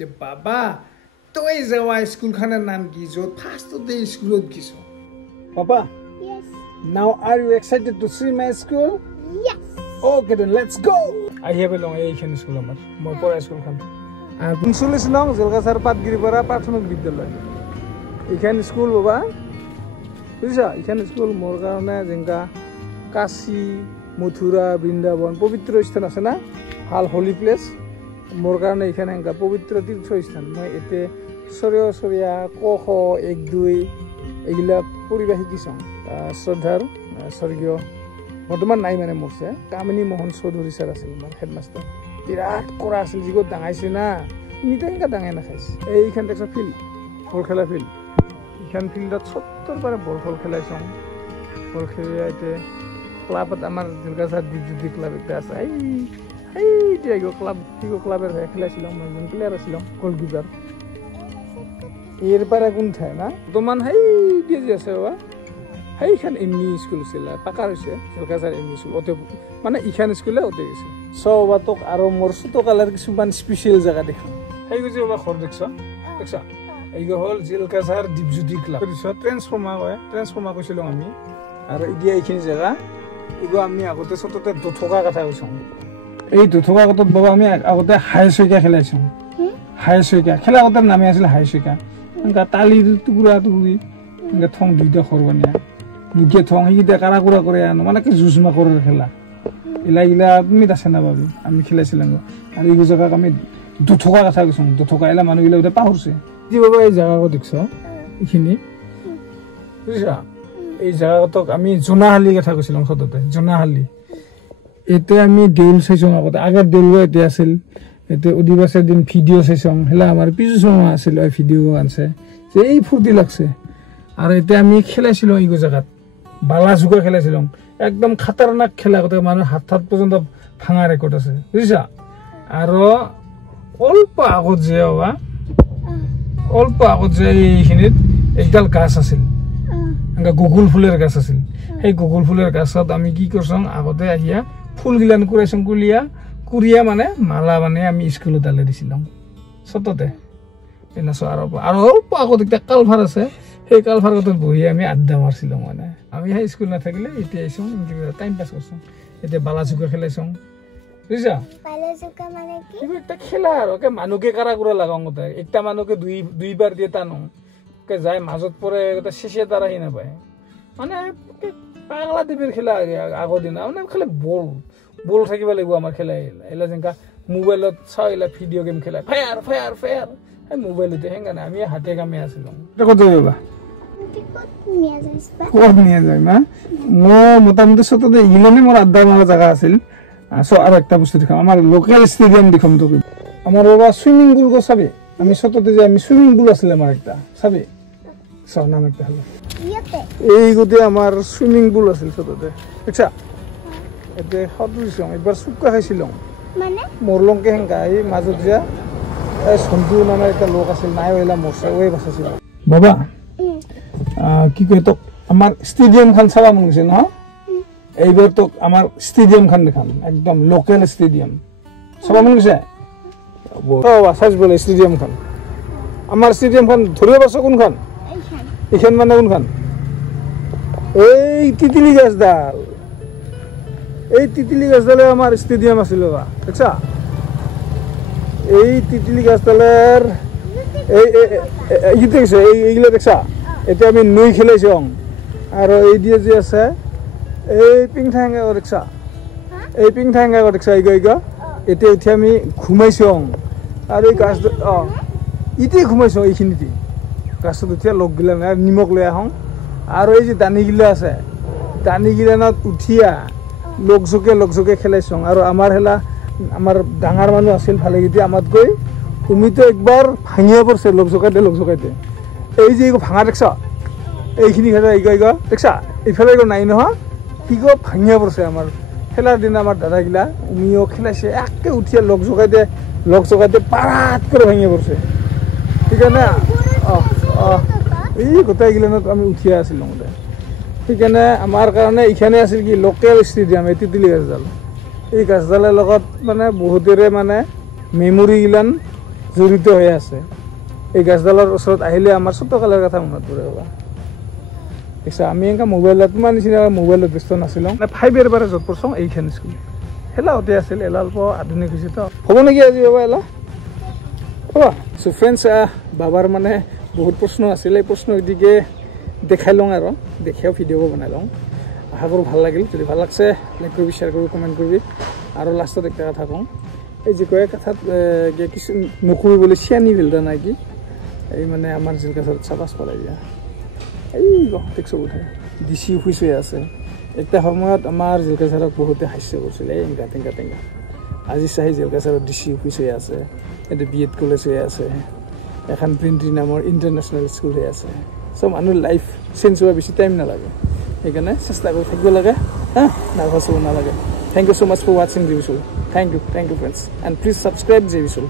যে বাবা তই যাওয়া স্কুলখনৰ নাম কি য'ত ফাৰ্ষ্টতে স্কুলত গিছ Papa? Yes. Now are you excited to see my school? Yes. Okay then let's go. I have a long Asian school amar. Moi pora school khan. School is long Zilgasar Patgiripara Prathamic Vidyalaya. Ikhan school baba. Buisa ikhan school mor karone jenga Kashi, Mathura, Vrindavan পবিত্র স্থান আছে না হাল Holi place মোর কারণে এখানে একটা পবিত্র তীর্থস্থান মই এতে সরিয়া কখ 1 2 এগুলা পরিবাহী কিসং শ্রদ্ধার স্বর্গীয় বর্তমান নাই মানে মরছে কামিনী মোহন চৌধুরী স্যার আছিল আমার হেডমাস্টার বিরাট করা আছিল যিগত ডাঙাইছে না নিতেঙ্গা ডাঙাই নাখাইছে এইখান দেখছ ফিল্ড বল খেলা ফিল্ড এইখান ফিল্ডত 70 বারে বল খেলাইছং বল খেলাইতে ক্লাবত আমার দুর্গাসার বিদ্যুৎ ক্লাব একটা আছে এই ক্লাবের হয়ে খেলাইছিলাম একজন প্লেয়ার ছিলাম গোলকিপার এরপরে কোন ঠাই না বর্তমান দিয়ে যে আছে বাবা সেইখান এমনি স্কুল ছিল পাকা হৈছে দুর্গাসার এমনি স্কুল অতে মানে ইখান স্কুলে অতে গেছে সবা তোক আৰু মোৰ ছোটকালৰ কিছুমান স্পেচিয়েল জায়গা দেখাম সেই যে বাবা ঘৰ দেখছ এইগো হল জিলকাসাৰ দীপজ্যোতি ক্লাব ট্ৰান্সফৰ্মাৰ কৈছিলো আমি আৰু এতিয়া এইখিনি জায়গা এগো আমি আগতে সততে দুথকা কথা কৈছো এই দুথকা কথাত বাবা আমি আগতে হাইসইকা খেলাইছো হাইসইকা খেলা কথাৰ নামে আছিল হাইসইকা এনেকা তালিৰ টুকুৰা টুকুৰি এনেকা থং দুইটা খৰবানিয়া মুখে থং সেইটা কাৰা কুৰা কৰে আনো মানে কি জুজমা কৰাৰ খেলা ইলা তুমি আছে না বাবি আমি খেলাইছিলাম আৰু এই জায়গাক আমি দুথকা কথা কৈছো দুথকা এলা মানুহগিলা ওটা পাহৰছে যি বাবা এই জায়গাক দেখছ এইখিনি বুজিছা এই জায়গাতক আমি জোনাহালি কথা কৈছিলাম সততে জোনাহালি এতে আমি দেউল চাইছং আগতে আগৰ দেউল এতে আছিল এতে অধিবাসীৰ দিন ভিডিঅ' চাইছং হেলা আমাৰ পিছু সময় আছিল ভিডিঅ' আনছে যে এই ফূৰ্তি লাগছে আৰু এতে আমি খেলাইছিলো এই জায়গাত বালা জুকা খেলাইছিলাম একদম খাতাৰনাক খেলা আগতে মানুহ হাত পৰ্যন্ত ভাঙা ৰেকৰ্ড আছে বুজিছা আৰু অল্প আগত যে এইখিনিত একডাল গাছ আছিল গুগল ফুলের গাছ আছিল সেই গুগল ফুলের গাছত আমি কি করছং আগতে আহিয়া ফুল গিলান কুৰাইছং কুৰিয়া মানে মালা মানে আমি স্কুলত দালে দিছিলাম সততে এনাছ আৰু অল্প আগত একটা কালভাৰ আছে সেই কালভাৰত বহি আমি আড্ডা মারছিলাম মানে আমি হাই স্কুল না থাকিলে এতিয়া আইছং টাইম পাস করছং এতিয়া বালাজুকা খেলাইছং বুঝছা বালাজুকা মানে কি একটা খেলা আৰু কে মানুকে কাৰা কুৰা লাগাং গতে একটা মানুকে দুইবার দিয়ে টানো যায় মাজত পরে এটা শেষে তারা হি না পায় মানে পাগলা দেবের খেলা আগৰ দিনা মানে খালি বল থাকিব লাগিব আমাৰ খেলা এলা যেনকা মোবাইলত চাও এলা ভিডিঅ' গেম খেলা ফায়াৰ এই মোবাইলতে হেঙ্গা না আমি হাতে কামে আছিলাম কত যাবা কত নিয়ে যায় না মোটামুটি সততে ইলনে মোৰ আড্ডা মাৰা জায়গা আছিল আৰু একটা বস্তু দেখাম আমাৰ লোকাল ষ্টেডিয়াম দেখাম তো আমাৰ বাবা সুইমিং পুল গো চাবি আমি সততে যে আমি সুইমিং পুল আছিল আমাৰ একটা চাবি নাম একটা হলো এই গোটে আমার সুইমিং পুল আছিল সততে দেখছা এতে সদুইছং একবার সুক্কা খাইছিলাম মানে মরলংকে হেঙ্গা এই মাজত যা এই সন্তু নামের একটা লোক আছিল নাই ওইলা মরছে ওই বাঁচাছিল বাবা কি কয় তোক আমার স্টেডিয়াম খান চাবা মন গৈছে নহয় এইবার তোক আমার স্টেডিয়াম খান দেখাম একদম লোকাল স্টেডিয়াম চাবা মন গৈছে চাইজ বলে স্টেডিয়াম খান আমার স্টেডিয়াম খান ধরিব পারছ কোনখান এইখান মানে কোনখান এই তিতিলি গাছডাল এই তিতিলি গাছডালে আমার স্টেডিয়াম আছিল বা দেখছা এই তিতিলি গাছডালের এইগুলো দেখছা এতিয়া আমি নৈ খেলাইছং আৰু এই দিয়ে যে আছে এই পিংঠাঙ্গা দেখছা এই পিংঠাঙ্গা দেখছা এইগা এতিয়া উঠি আমি ঘুমাইছং আৰু এই গাছ ইতি ঘুমাইছং এইখিনিতে গাছত উঠিয়া লগ গিলা নিমখ লৈ আহোঁ আৰু এই যে দানিগিলা আছে দানিগিলানত উঠিয়া লগজকে খেলাইছং আৰু আমাৰ হেলা আমাৰ ডাঙৰ মানুহ আছিল ভালেকেইটি আমাতকৈ তুমিতো একবাৰ ভাঙিয়া পৰছে লগজকাইতে এই যে ভাঙা দেখছ এইখিনি খেলা এইগা দেখছা এইফালে নাই নহয় কি ভাঙিয়া পৰছে আমাৰ খেলাৰ দিনা আমাৰ দাদাগিলা উমিও খেলাইছে একে উঠিয়া লগজকাইতে পাৰাত কৰে ভাঙিয়া পৰছে সেইকাৰণে এই গোটাই গিলানত আমি উঠিয়া আছিলো সেইকাৰণে আমাৰ কাৰণে এইখানে আছিল কি লোকেল ষ্টেডিয়াম এই তিতিলি গাছডাল এই গাছডালৰ লগত মানে বহুতৰে মানে মেমৰি গিলান জড়িত হৈ আছে এই গাছডালৰ ওচৰত আহিলে আমাৰ চতকালৰ কথা মনত পৰে বাবা দেখছা আমি এনেকা মোবাইলত তোমাৰ নিচিনা মোবাইলত ব্যস্ত নাছিলোঁ 5 ইয়াৰ পৰা য'ত পঢ়ছোঁ এইখন স্কুল এলাহতে আছিল এলাহ অল্প আধুনিক হৈছে তো হ'ব নেকি আজি বাবা এলাহ সো ফ্ৰেণ্ডছ বাবাৰ মানে বহুত প্ৰশ্ন আছিল এই প্ৰশ্নৰ দিকে দেখাই লওঁ আৰু দেখাও ভিডিঅ' বনাই লওঁ আশা কৰোঁ ভাল লাগিল যদি ভাল লাগছে লাইক কৰিবি শ্বেয়াৰ কৰিবি কমেণ্ট কৰিবি আৰু লাষ্টত একটা কথা কওঁ এই যে কয় কথাত কিছু নকৰিব বুলি চিয়ানি ফিল্টাৰ নাই কি এই মানে আমাৰ জিলকাছাৰত চাবাছ পৰাই দিয়া এই দেখছো বোধহয় DC অফিচ হৈ আছে একটা সময়ত আমাৰ জিলকাছাৰত বহুতে হাস্য কৰিছিলে এই টেঙা টেঙা আজি চাহি জিলকাছাৰত DC অফিচ হৈ আছে এটা B.Ed কলেজ হৈ আছে এখন প্ৰিণ্টি নামৰ ইণ্টাৰনেশ্যনেল স্কুল হৈ আছে সব মানুহ লাইফ চেঞ্জ হোৱা বেছি টাইম নালাগে সেইকাৰণে চেষ্টা কৰি থাকিব লাগে নাৰ্ভাছ হ'ব নালাগে thank you so much for watching Jay Vishal thank you friends and please subscribe Jay Vishal